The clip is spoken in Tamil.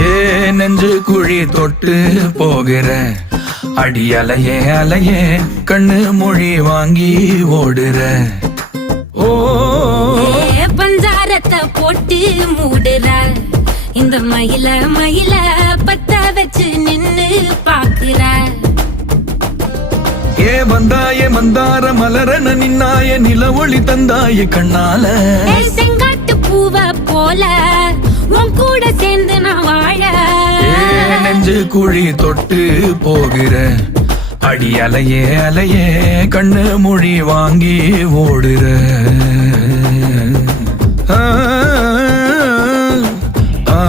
ஏ நெஞ்சு குழி தொட்டு போகிற அடி அலையே அலையே கண்ணு மொழி வாங்கி ஓடுற. ஓ பஞ்சாரத்தை போட்டு மூடுற இந்த மயில மயில பத்த வச்சு நின்னு பாக்குற. ஏ வந்தாய மந்தார மலரன நின்னாய நில ஒளி தந்தாய கண்ணால. செங்காட்டு பூவ போல உன் கூட சேர்ந்து நான் வாழ. நெஞ்சு குழி தொட்டு போகிற அடி அலையே அலையே கண்ணு மொழி வாங்கி ஓடுற. ஆ ஆ